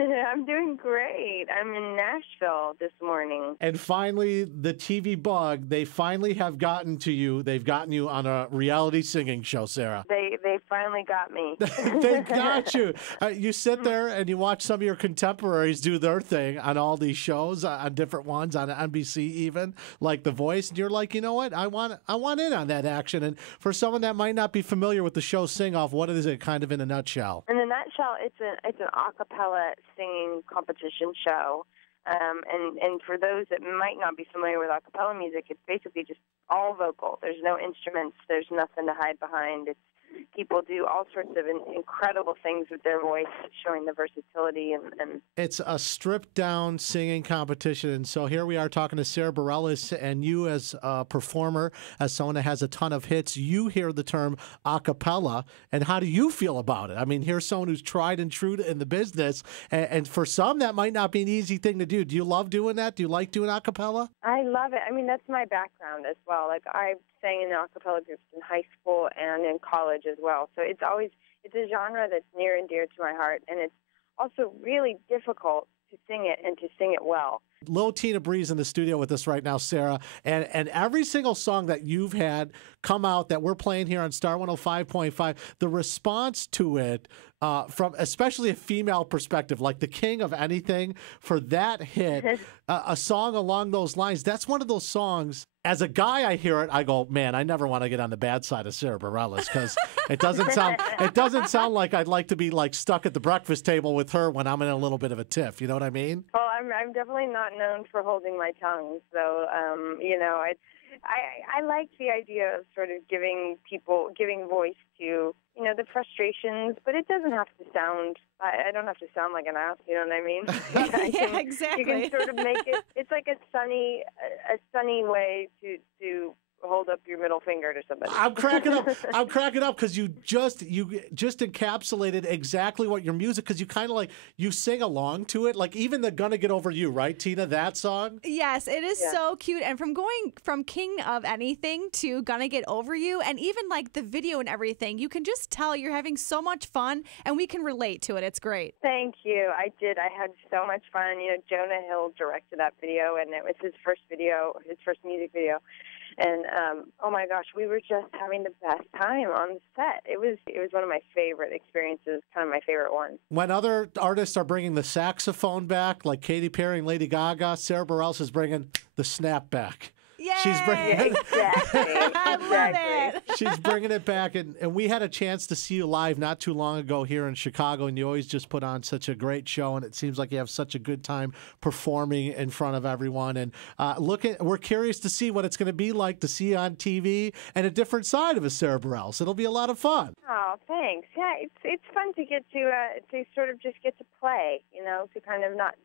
I'm doing great. I'm in Nashville this morning. And finally, the TV bug, they finally have gotten to you. They've gotten you on a reality singing show, Sara. They finally got me. They got you. You sit there and you watch some of your contemporaries do their thing on all these shows, on different ones, on NBC even, like The Voice, and you're like, you know what? I want in on that action. And for someone that might not be familiar with the show Sing Off, what is it kind of in a nutshell? In a nutshell, it's an a cappella singing competition show. And for those that might not be familiar with a cappella music, it's basically just all vocal. There's no instruments. There's nothing to hide behind. People do all sorts of incredible things with their voice, showing the versatility. And it's a stripped-down singing competition. And so here we are talking to Sara Bareilles, and you as a performer, as someone that has a ton of hits, you hear the term a cappella, and how do you feel about it? I mean, here's someone who's tried and true in the business, and for some, that might not be an easy thing to do. Do you love doing that? Do you like doing a cappella? I love it. I mean, that's my background as well. Like, I sang in a cappella groups in high school and in college as well. So it's a genre that's near and dear to my heart, and it's also really difficult to sing it and to sing it well. Little Tina Breeze in the studio with us right now, Sara, and every single song that you've had come out that we're playing here on Star 105.5, the response to it, from especially a female perspective, like the king of anything, for that hit, a song along those lines, that's one of those songs. As a guy, I hear it, I go, man, I never want to get on the bad side of Sara Bareilles, because it doesn't sound like I'd like to be like stuck at the breakfast table with her when I'm in a little bit of a tiff. You know what I mean? Well, I'm definitely not known for holding my tongue, so I like the idea of sort of giving voice to the frustrations, but it doesn't have to sound. I don't have to sound like an ass. You know what I mean? Yeah, exactly. You can sort of make it. It's like a sunny way to hold up your middle finger to somebody. I'm cracking up because you just encapsulated exactly what your music, because you kind of like, you sing along to it, like even the Gonna Get Over You, right, Tina, that song? Yes, it is so cute. And from going from King of Anything to Gonna Get Over You, and even like the video and everything, you can just tell you're having so much fun, and we can relate to it. It's great. Thank you. I did. I had so much fun. Jonah Hill directed that video, and it was his first music video. And oh my gosh, we were just having the best time on the set. It was one of my favorite experiences, kind of my favorite one. When other artists are bringing the saxophone back, like Katy Perry and Lady Gaga, Sara Bareilles is bringing the snap back. Yay! She's bringing Exactly. I love it. She's bringing it back, and we had a chance to see you live not too long ago here in Chicago, and you always just put on such a great show, and it seems like you have such a good time performing in front of everyone. And we're curious to see what it's going to be like to see you on TV and a different side of a Sara Bareilles. It'll be a lot of fun. Oh, thanks. Yeah, it's fun to get to sort of just get to play, to kind of not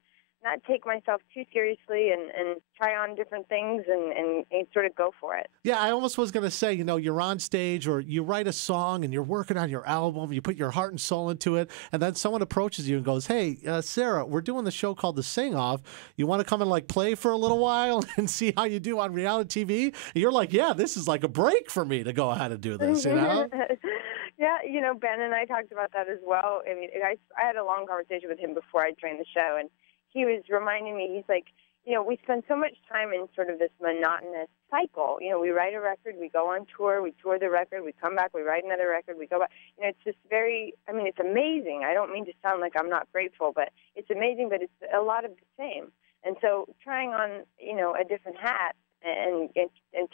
take myself too seriously and try on different things and sort of go for it. Yeah, I almost was going to say, you're on stage or you write a song and you're working on your album, you put your heart and soul into it, and then someone approaches you and goes, hey, Sara, we're doing the show called The Sing Off. You want to come and like play for a little while and see how you do on reality TV? And you're like, yeah, this is like a break for me to go ahead and do this, Yeah, Ben and I talked about that as well. I mean, I had a long conversation with him before I joined the show, and he was reminding me, he's like, we spend so much time in sort of this monotonous cycle. We write a record, we go on tour, we tour the record, we come back, we write another record, we go back. It's just it's amazing. I don't mean to sound like I'm not grateful, but it's amazing, but it's a lot of the same. And so trying on, a different hat and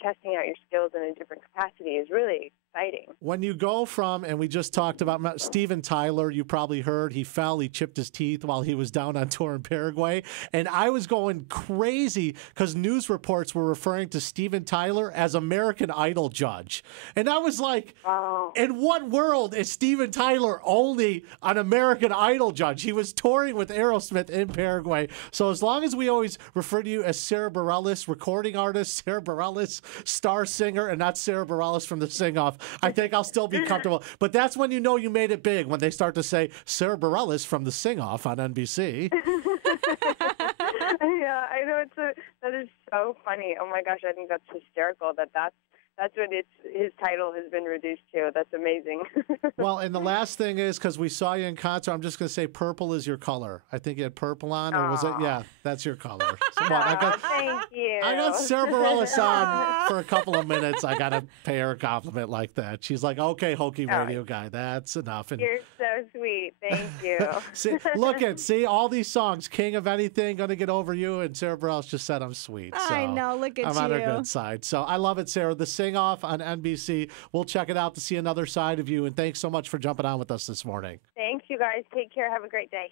testing out your skills in a different capacity is really exciting. When you go from, and we just talked about Steven Tyler, you probably heard, he chipped his teeth while he was down on tour in Paraguay. And I was going crazy because news reports were referring to Steven Tyler as American Idol judge. And I was like, in what world is Steven Tyler only an American Idol judge? He was touring with Aerosmith in Paraguay. So as long as we always refer to you as Sara Bareilles, recording artist, Sara Bareilles, star singer, and not Sara Bareilles from the Sing Off, I think I'll still be comfortable. But that's when you know you made it big, when they start to say Sara Bareilles from the Sing Off on NBC. Yeah, I know that is so funny. Oh my gosh, I think that's hysterical. That's That's what his title has been reduced to. That's amazing. Well, and the last thing is, because we saw you in concert, I'm just going to say purple is your color. I think you had purple on, or was it? Yeah, that's your color. So, thank you. I got Sarah Bareilles on for a couple of minutes. I got to pay her a compliment like that. She's like, okay, hokey radio guy, that's enough. And you're so sweet. Thank you. see, all these songs, King of Anything, Gonna Get Over You, and Sarah Bareilles just said I'm sweet. So I know, look at I'm you. on her good side. So I love it, Sarah. The Sing Off on NBC. We'll check it out to see another side of you. And thanks so much for jumping on with us this morning. Thanks, you guys. Take care. Have a great day.